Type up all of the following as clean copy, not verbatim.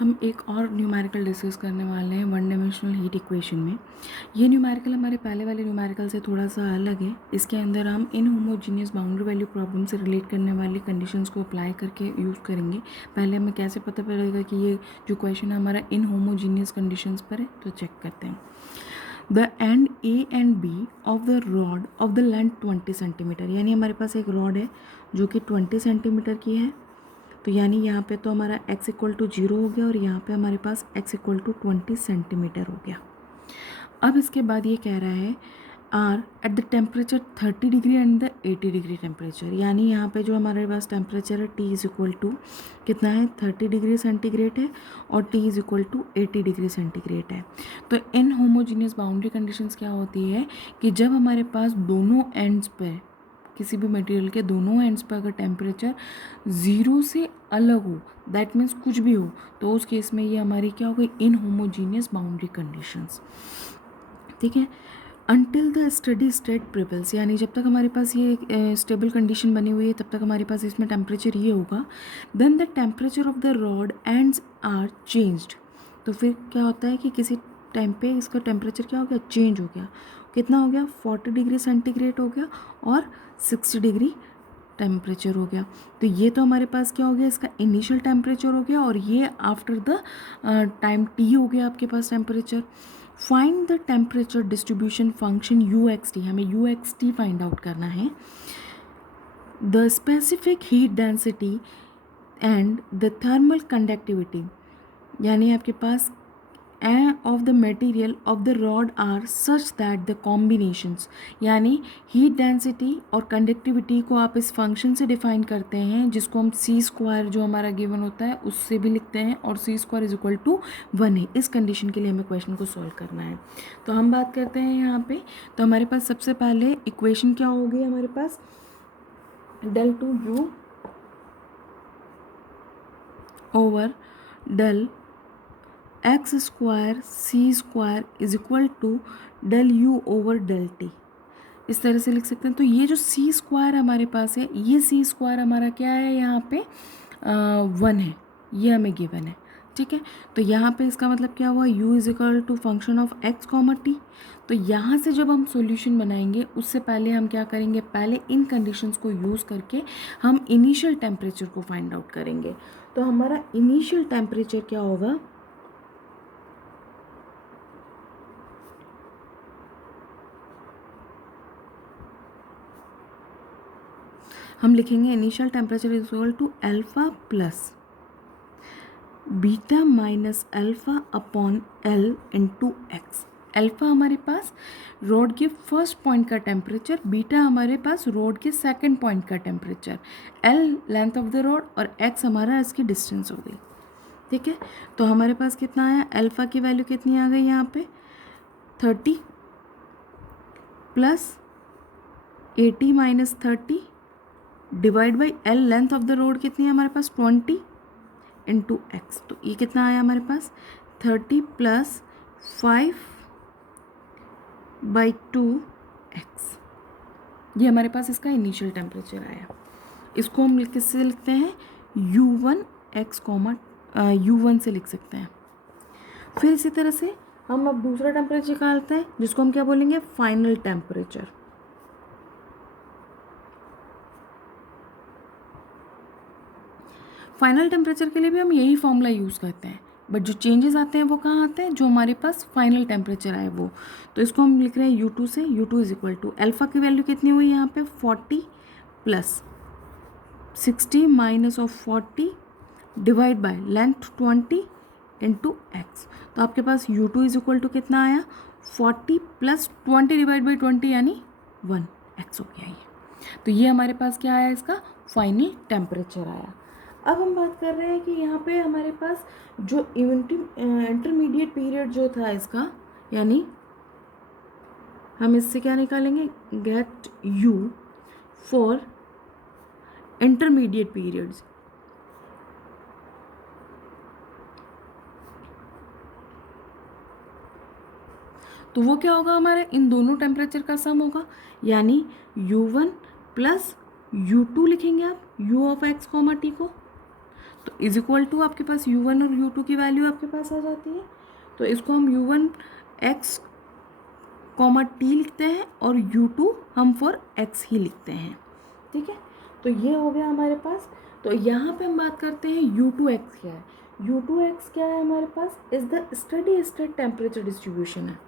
हम एक और न्यूमेरिकल डिस्कस करने वाले हैं वन डायमेंशनल हीट इक्वेशन में। ये न्यूमेरिकल हमारे पहले वाले न्यूमेरिकल से थोड़ा सा अलग है। इसके अंदर हम इनहोमोजीनियस बाउंड्री वैल्यू प्रॉब्लम से रिलेट करने वाली कंडीशंस को अप्लाई करके यूज़ करेंगे। पहले हमें कैसे पता पड़ेगा कि ये जो क्वेश्चन है हमारा इनहोमोजीनियस कंडीशंस पर है, तो चेक करते हैं। The end A and B of the rod of the length 20 centimetre, यानी हमारे पास एक रॉड है जो कि 20 सेंटीमीटर की है। तो यानी यहाँ पे तो हमारा x इक्वल टू 0 हो गया और यहाँ पे हमारे पास x इक्वल टू 20 सेंटीमीटर हो गया। अब इसके बाद ये कह रहा है are at the temperature 30 degree and the 80 degree temperature, यानी यहाँ पे जो हमारे पास टेम्परेचर है T इज़ इक्वल टू कितना है 30 डिग्री सेंटीग्रेड है और T is equal to 80 degree centigrade है। तो इन होमोजीनियस बाउंड्री कंडीशंस क्या होती है कि जब हमारे पास दोनों एंड्स पर किसी भी मटेरियल के दोनों एंड्स पर अगर टेम्परेचर 0 से अलग हो, दैट मीन्स कुछ भी हो, तो उस केस में ये हमारी क्या हो गई इनहोमोजीनियस बाउंड्री कंडीशंस। ठीक है, अनटिल द स्टडी स्टेट प्रिवल्स, यानी जब तक हमारे पास ये स्टेबल कंडीशन बनी हुई है तब तक हमारे पास इसमें टेम्परेचर ये होगा। Then the temperature of the rod ends are changed, तो फिर क्या होता है कि किसी टाइम पे इसका टेम्परेचर क्या हो गया चेंज हो गया। कितना हो गया 40 डिग्री सेंटीग्रेड हो गया और 60 डिग्री टेम्परेचर हो गया। तो ये तो हमारे पास क्या हो गया इसका इनिशियल टेम्परेचर हो गया और ये आफ्टर द टाइम टी हो गया आपके पास temperature. Find the temperature distribution function u x t, हमें u x t find out करना है। The specific heat density and the thermal conductivity, यानी आपके पास of the material of the rod are such that the combinations, यानी heat density और conductivity को आप इस फंक्शन से डिफाइन करते हैं जिसको हम सी स्क्वायर जो हमारा गिवन होता है उससे भी लिखते हैं और सी स्क्वायर इज इक्वल टू 1 है। इस कंडीशन के लिए हमें क्वेश्चन को सॉल्व करना है। तो हम बात करते हैं यहाँ पे, तो हमारे पास सबसे पहले इक्वेशन क्या होगी हमारे पास del two u over del x square c square is equal to del u over del t, इस तरह से लिख सकते हैं। तो ये जो सी स्क्वायर हमारे पास है, ये सी स्क्वायर हमारा क्या है यहाँ पे 1 है, ये हमें गिवन है। ठीक है, तो यहाँ पे इसका मतलब क्या हुआ u is equal to function of x comma T. तो यहाँ से जब हम सॉल्यूशन बनाएंगे उससे पहले हम क्या करेंगे, पहले इन कंडीशंस को यूज़ करके हम इनिशियल टेम्परेचर को फाइंड आउट करेंगे। तो हमारा इनिशियल टेम्परेचर क्या होगा, हम लिखेंगे initial temperature is equal to alpha plus beta minus alpha upon L into X. Alpha हमारे पास रोड के फर्स्ट पॉइंट का टेम्परेचर, बीटा हमारे पास रोड के सेकंड पॉइंट का temperature, L length of the rod और एक्स हमारा इसकी डिस्टेंस हो गई। ठीक है, तो हमारे पास कितना आया, अल्फा की वैल्यू कितनी आ गई यहाँ पे 30 plus 80 minus 30 divide by L length of the road कितनी है हमारे पास 20 इंटू एक्स। तो ये कितना आया हमारे पास 30 प्लस 5 बाई 2 एक्स, ये हमारे पास इसका इनिशियल टेम्परेचर आया। इसको हम किससे लिखते हैं u1 x कॉमा u1 से लिख सकते हैं। फिर इसी तरह से हम अब दूसरा टेम्परेचर निकालते हैं जिसको हम क्या बोलेंगे फाइनल टेम्परेचर। फाइनल टेम्परेचर के लिए भी हम यही फॉर्मूला यूज़ करते हैं, बट जो चेंजेस आते हैं वो कहाँ आते हैं, जो हमारे पास फाइनल टेम्परेचर आए वो। तो इसको हम लिख रहे हैं u2 से, u2 is equal to alpha की वैल्यू कितनी हुई यहाँ पे 40 plus 60 minus of 40 divide by length 20 into X. तो आपके पास u2 इज इक्वल टू कितना आया 40 प्लस 20 डिवाइड बाई 20 यानी 1 एक्स हो गया ये। तो ये हमारे पास क्या आया, इसका फाइनल टेम्परेचर आया। अब हम बात कर रहे हैं कि यहाँ पे हमारे पास जो इंटरमीडिएट पीरियड जो था इसका, यानी हम इससे क्या निकालेंगे get u for intermediate periods. तो वो क्या होगा हमारे इन दोनों टेम्परेचर का सम होगा, यानी u1 प्लस u2 लिखेंगे आप u of x comma T को। तो इज इक्वल टू आपके पास u1 और u2 की वैल्यू आपके पास आ जाती है। तो इसको हम u1 x कॉमा टी लिखते हैं और u2 हम फॉर x ही लिखते हैं, ठीक है। तो ये हो गया हमारे पास। तो यहाँ पे हम बात करते हैं u2x क्या है। u2x क्या है हमारे पास, is the steady state temperature distribution है।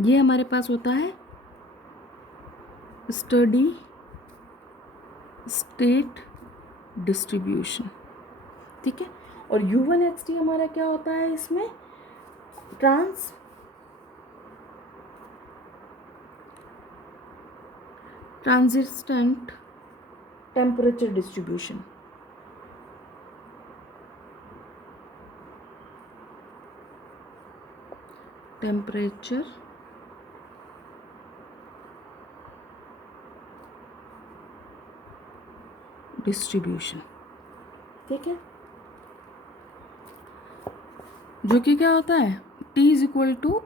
ये हमारे पास होता है स्टडी स्टेट डिस्ट्रीब्यूशन, ठीक है। और u1xt हमारा क्या होता है, इसमें ट्रांजिस्टेंट टेम्परेचर डिस्ट्रीब्यूशन। टेम्परेचर डिस्ट्रीब्यूशन, ठीक है। जो कि क्या होता है, t इज इक्वल टू,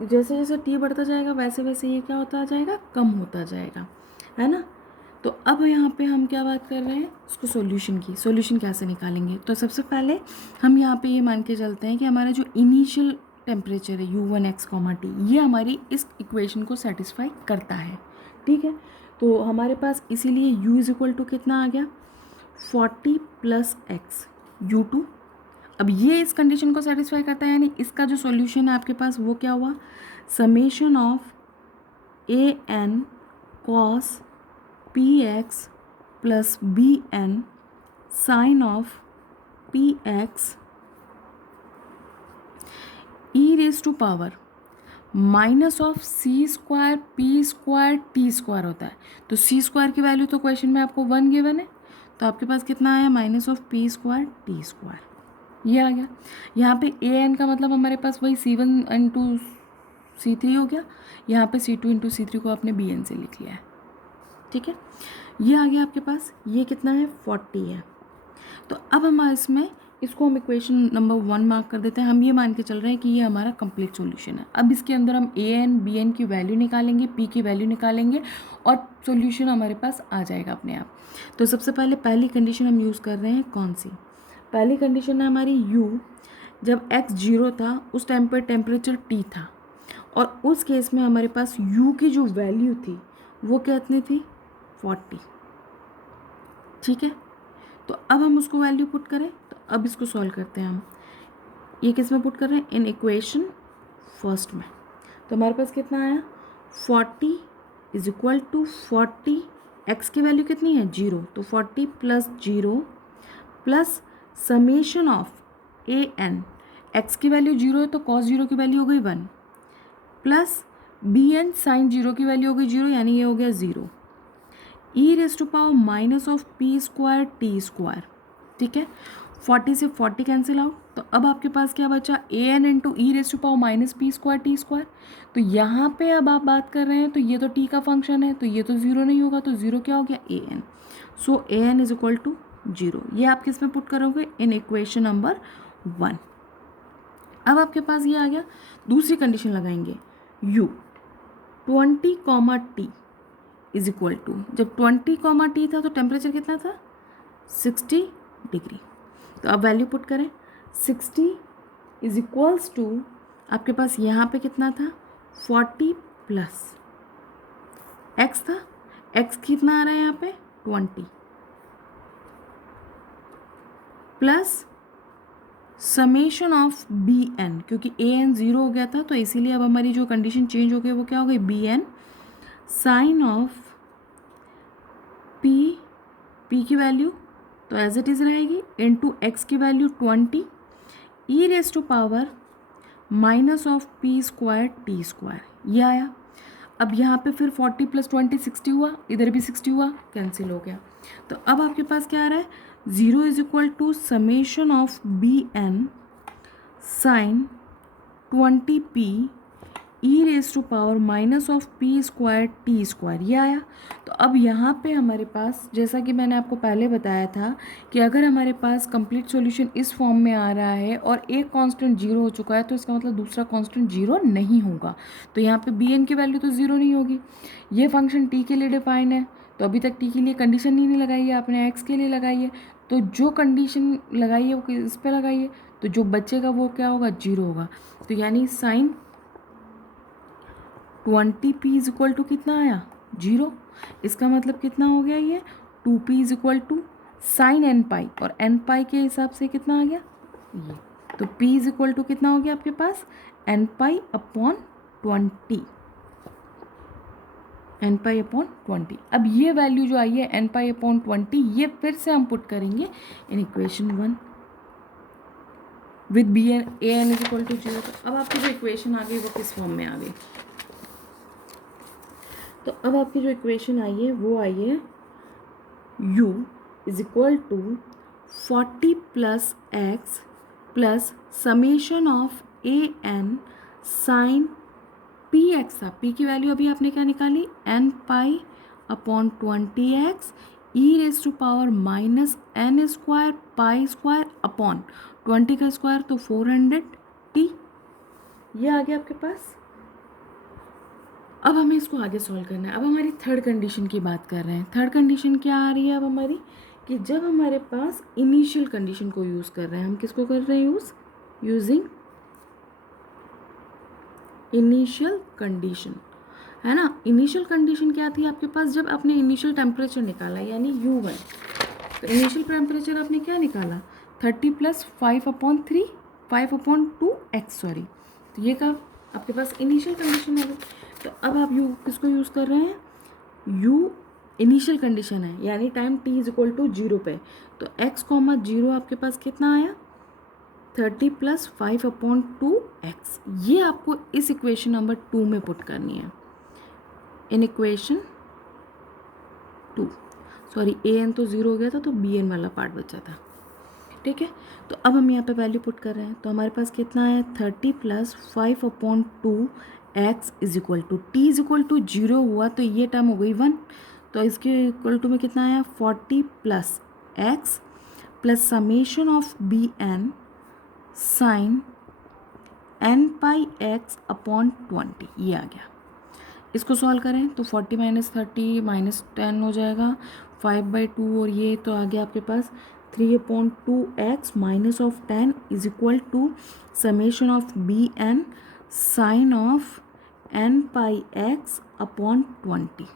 जैसे जैसे t बढ़ता जाएगा वैसे वैसे ये क्या होता जाएगा, कम होता जाएगा, है ना। तो अब यहाँ पे हम क्या बात कर रहे हैं, उसको सॉल्यूशन की। सॉल्यूशन कैसे निकालेंगे, तो सबसे पहले हम यहाँ पे ये मान के चलते हैं कि हमारा जो इनिशियल टेम्परेचर है u1x, t ये हमारी इस इक्वेशन को सेटिस्फाई करता है, ठीक है। तो हमारे पास इसीलिए u इज इक्वल टू कितना आ गया, 40 + x u2। अब ये इस कंडीशन को सेटिस्फाई करता है, यानी इसका जो सॉल्यूशन है आपके पास वो क्या हुआ, summation of an cos px + bn sin of px e⁻⁻⁻ (c²p² t² होता है। तो c² की वैल्यू तो क्वेश्चन में आपको 1 गिवन है, तो आपके पास कितना आया, (p² t²। ये आ गया। यहाँ पे an का मतलब हमारे पास वही c1 × c3 हो गया, यहाँ पे c2 × c3 को आपने bn से लिख लिया है, ठीक है। ये आ गया आपके पास, ये कितना है, 40 है। तो अब हम इसमें इसको हम इक्वेशन नंबर 1 मार्क कर देते हैं। हम ये मान के चल रहे हैं कि ये हमारा कंप्लीट सॉल्यूशन है। अब इसके अंदर हम an bn की वैल्यू निकालेंगे, p की वैल्यू निकालेंगे और सॉल्यूशन हमारे पास आ जाएगा अपने आप। तो सबसे पहले पहली कंडीशन हम यूज़ कर रहे हैं, कौन सी, पहली कंडीशन है हमारी u, जब x 0 था उस टाइम पर टेम्परेचर t था, और उस केस में हमारे पास u की जो वैल्यू थी वो कितनी थी, 40, ठीक है। तो अब हम उसको वैल्यू पुट करें, तो अब इसको सॉल्व करते हैं हम। ये किस में पुट कर रहे हैं, इन इक्वेशन फर्स्ट में। तो हमारे पास कितना आया, 40 इज इक्वल टू 40, x की वैल्यू कितनी है, 0, तो 40 + 0 plus summation of an, x की वैल्यू 0 है तो cos 0 की वैल्यू हो गई 1, प्लस bn sin 0 की वैल्यू हो गई 0, यानी ये हो गया 0, e⁻⁻⁻p² t², ठीक है। 40 से 40 कैंसिल आउट, तो अब आपके पास क्या बचा, an × e⁻⁻p² t²। तो यहाँ पे अब आप बात कर रहे हैं तो ये तो t का फंक्शन है, तो ये तो 0 नहीं होगा, तो 0 क्या हो गया, an। So an is equal to 0। ये आप किस में पुट करोगे, इन इक्वेशन नंबर 1। अब आपके पास ये आ गया। दूसरी कंडीशन लगाएंगे, u 20, t is equal to, जब 20, t था तो टेम्परेचर कितना था, 60 डिग्री। तो अब वैल्यू पुट करें, 60 इज इक्वल्स टू, आपके पास यहाँ पे कितना था, 40 प्लस x था, x कितना आ रहा है यहाँ पे, 20 प्लस समेशन ऑफ bn, क्योंकि an 0 हो गया था तो इसीलिए अब हमारी जो कंडीशन चेंज हो गई वो क्या हो गई, bn साइन ऑफ p की वैल्यू तो एज इट इज़ रहेगी, इनटू x की वैल्यू 20 e⁻⁻⁻ (p² t², ये आया। अब यहाँ पे फिर 40 + 20 60 हुआ, इधर भी 60 हुआ, कैंसिल हो गया। तो अब आपके पास क्या आ रहा है, 0 is equal to summation of bn sine 20p e⁻⁻⁻ (p² t², ये आया। तो अब यहाँ पे हमारे पास, जैसा कि मैंने आपको पहले बताया था कि अगर हमारे पास कंप्लीट सॉल्यूशन इस फॉर्म में आ रहा है और एक कांस्टेंट 0 हो चुका है तो इसका मतलब दूसरा कांस्टेंट 0 नहीं होगा। तो यहाँ पे bn की वैल्यू तो 0 नहीं होगी। ये फंक्शन t के लिए डिफाइन है, तो अभी तक t के लिए कंडीशन नहीं लगाई है आपने, x के लिए लगाई है, तो जो कंडीशन लगाई है वो इस पे लगाइए, तो जो बचेगा वो क्या होगा, 0 होगा। तो यानी sign 20p is equal to कितना आया, 0। इसका मतलब कितना हो गया ये, 2p is equal to sine N pi, और एन पाई के हिसाब से कितना आ गया ये, तो p इज इक्वल टू कितना हो गया आपके पास, n pi upon 20, n pi upon 20। अब ये वैल्यू जो आई है एन पाई अपॉन 20, ये फिर से हम पुट करेंगे in equation 1 with B N A N is equal to 0। तो अब आपकी जो इक्वेशन आ गई वो किस फॉर्म में आ गई, तो अब आपकी जो इक्वेशन आई है वो आई है u is equal to 40 plus X plus summation of A N sine P X था, पी की वैल्यू अभी आपने क्या निकाली, N pi upon 20x e raise to power minus N square pi square upon 20 का स्क्वायर तो 400t, ये आ गया आपके पास। अब हमें इसको आगे सॉल्व करना है। अब हमारी थर्ड कंडीशन की बात कर रहे हैं। थर्ड कंडीशन क्या आ रही है अब हमारी, कि जब हमारे पास इनिशियल कंडीशन को यूज़ कर रहे हैं, हम किसको कर रहे हैं यूजिंग इनिशियल कंडीशन, है ना। इनिशियल कंडीशन क्या थी आपके पास, जब आपने इनिशियल टेम्परेचर निकाला यानी U1, तो इनिशियल टेम्परेचर आपने क्या निकाला 30 प्लस 5/3 5/2x सॉरी, तो ये का आपके पास इनिशियल कंडीशन है। तो अब आप U किसको यूज़ कर रहे हैं, U इनिशियल कंडीशन है यानी time t is equal to 0 पे, तो x, 0 आपके पास कितना आया 30 प्लस 5/2x, ये आपको इस इक्वेशन नंबर 2 में पुट करनी है, in equation 2। Sorry A N तो 0 हो गया था तो बी एन वाला पार्ट बचा था, ठीक है। तो अब हम यहाँ पे वैल्यू पुट कर रहे हैं, तो हमारे पास कितना है 30 plus 5/2x is equal to T is equal to 0 हुआ तो ये टर्म हो गई 1, तो इसके इक्वल टू में कितना आया 40 plus x plus summation of B N sine N pi X upon 20, ये आ गया। इसको सॉल्व करें तो 40 माइनस 30 माइनस 10 हो जाएगा 5/2, और ये तो आ गया आपके पास 3/2x minus of 10 is equal to summation of B N sine of N pi X upon 20।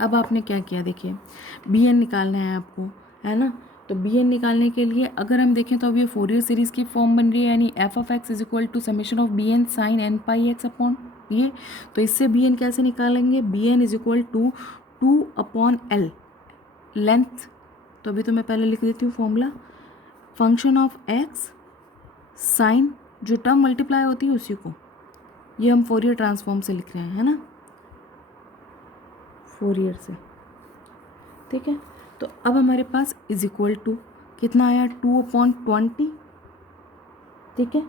अब आपने क्या किया, देखिए बी एन निकालना है आपको, है ना। तो बी एन निकालने के लिए अगर हम देखें तो अब ये फोरियर सीरीज़ की फॉर्म बन रही है, यानी F of X is equal to summation of B N sine N pi X upon ये। तो इससे बी एन कैसे निकालेंगे, B N is equal to 2/L length, तो अभी तो मैं पहले लिख देती हूँ formula, function of X sine जो टर्म मल्टीप्लाई होती है उसी को, ये हम फोरियर ट्रांसफॉर्म से लिख रहे हैं, है ना, फोरियर से, ठीक है। तो अब हमारे पास इज इक्वल टू कितना आया 2/20, ठीक है,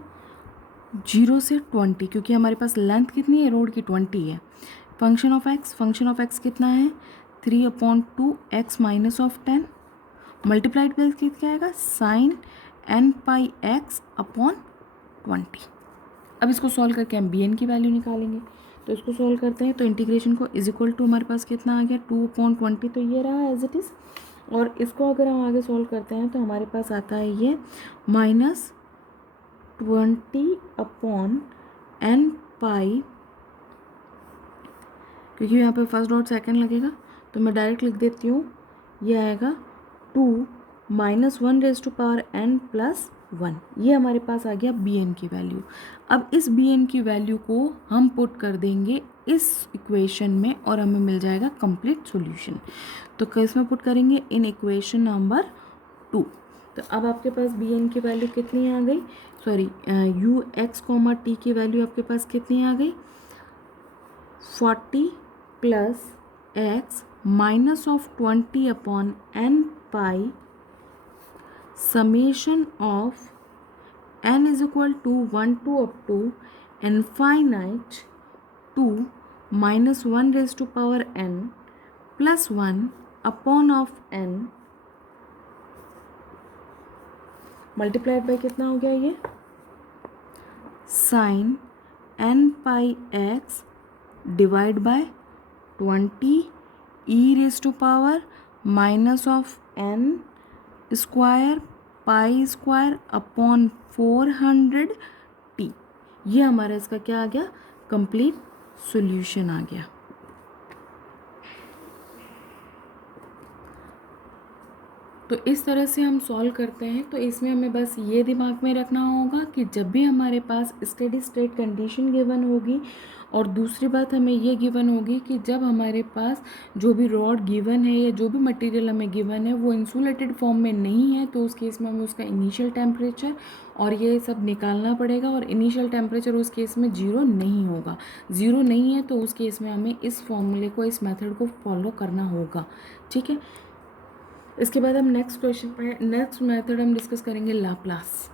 0 से 20, क्योंकि हमारे पास लेंथ कितनी है रोड की 20 है। फंक्शन ऑफ एक्स कितना है 3/2x minus of 10 multiplied by क्या आएगा sign N pi X upon 20। अब इसको सॉल्व करके हम बी एन की वैल्यू निकालेंगे, तो इसको सॉल्व करते हैं तो इंटीग्रेशन को इज इक्वल टू हमारे पास कितना आ गया 2/20, तो ये रहा एज इट इज़। और इसको अगर हम आगे सॉल्व करते हैं तो हमारे पास आता है ये -20/n पाई, क्योंकि यहाँ पे फर्स्ट डॉट सेकंड लगेगा तो मैं डायरेक्ट लिख देती हूँ, ये आएगा 2 - 1n + 1, ये हमारे पास आ गया बी एन की वैल्यू। अब इस बी एन की वैल्यू को हम पुट कर देंगे इस इक्वेशन में और हमें मिल जाएगा कंप्लीट सॉल्यूशन। तो किस में पुट करेंगे, इन इक्वेशन नंबर 2। तो अब आपके पास बी एन की वैल्यू कितनी आ गई, सॉरी यू एक्स टी की वैल्यू आपके पास कितनी आ गई 40 plus x minus of 20/n pi summation of n is equal to 1 to up to infinite to minus 1 raised to power n plus 1 upon of n multiplied by कितना हो गया ये sin n pi x divide by 20 e raised to power minus of n square pi square upon 400t। ये हमारा इसका क्या आ गया, complete solution आ गया। तो इस तरह से हम सॉल्व करते हैं। तो इसमें हमें बस ये दिमाग में रखना होगा कि जब भी हमारे पास स्टेडी स्टेट कंडीशन गिवन होगी, और दूसरी बात हमें ये गिवन होगी कि जब हमारे पास जो भी रॉड गिवन है या जो भी मटेरियल हमें गिवन है वो इंसुलेटेड फॉर्म में नहीं है, तो उस केस में हमें उसका इनिशियल टेम्परेचर और ये सब निकालना पड़ेगा। और इनिशियल टेम्परेचर उस केस में 0 नहीं होगा, 0 नहीं है तो उस केस में हमें इस फॉर्मूले को, इस मेथड को फॉलो करना होगा। ठीक है, इसके बाद हम नेक्स्ट क्वेश्चन पे, नेक्स्ट मेथड हम डिस्कस करेंगे लाप्लास।